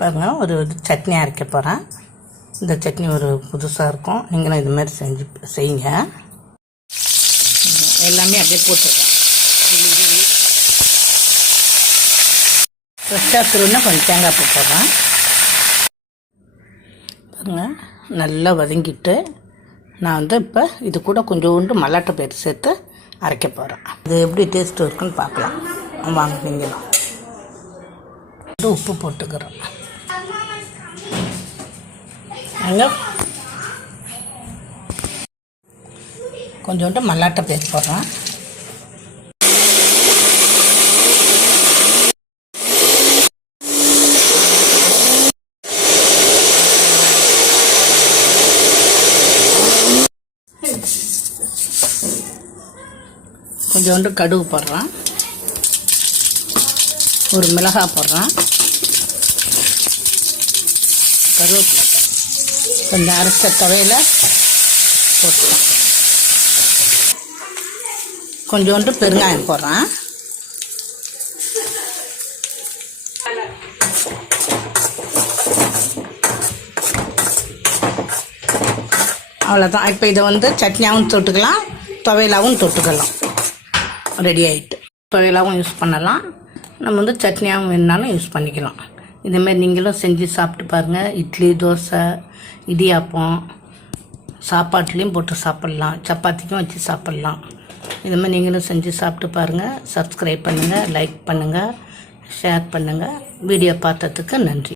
பாருங்கள், ஒரு சட்னி அரைக்க போகிறேன். இந்த சட்னி ஒரு புதுசாக இருக்கும். நீங்களும் இது மாதிரி செய்யுங்க. எல்லாமே அப்படியே போட்டுருக்கேன். ஃப்ரெஷ்ஷாக திருவினா கொஞ்சம் தேங்காய் பூ போடுறேன். பாருங்கள், நல்லா வதங்கிட்டு நான் இப்போ இது கூட கொஞ்சோண்டு மல்லாட்டை பயிர் சேர்த்து அரைக்க போகிறேன். இது எப்படி டேஸ்ட்டு இருக்குன்னு பார்க்கலாம். வாங்க, நீங்களும் உப்பு போட்டுக்கிறோம். அங்கே கொஞ்சோண்டு மல்லாட்டை பயிர் போடுறேன். கொஞ்சோண்டு கடுகு போடுறேன். ஒரு மிளகாய் போடுறேன். கருவேப்பிலை கொஞ்சம் அரைச்ச துவையில் போட்டுறேன். கொஞ்சோண்டு பெருங்காயம் போடுறேன். அவ்வளோதான். இப்போ இதை சட்னியாகவும் தொட்டுக்கலாம், துவையலாகவும் தொட்டுக்கலாம். ரெடி ஆகிட்டு துவையலாகவும் யூஸ் பண்ணலாம். நம்ம சட்னியாகவும் வேணுனாலும் யூஸ் பண்ணிக்கலாம். இதேமாதிரி நீங்களும் செஞ்சு சாப்பிட்டு பாருங்கள். இட்லி, தோசை, இடியாப்பம், சாப்பாட்லேயும் போட்டு சாப்பிட்லாம், சப்பாத்திக்கும் வச்சு சாப்பிட்லாம். இதுமாதிரி நீங்களும் செஞ்சு சாப்பிட்டு பாருங்கள். சப்ஸ்கிரைப் பண்ணுங்கள், லைக் பண்ணுங்கள், ஷேர் பண்ணுங்கள். வீடியோ பார்த்ததுக்கு நன்றி.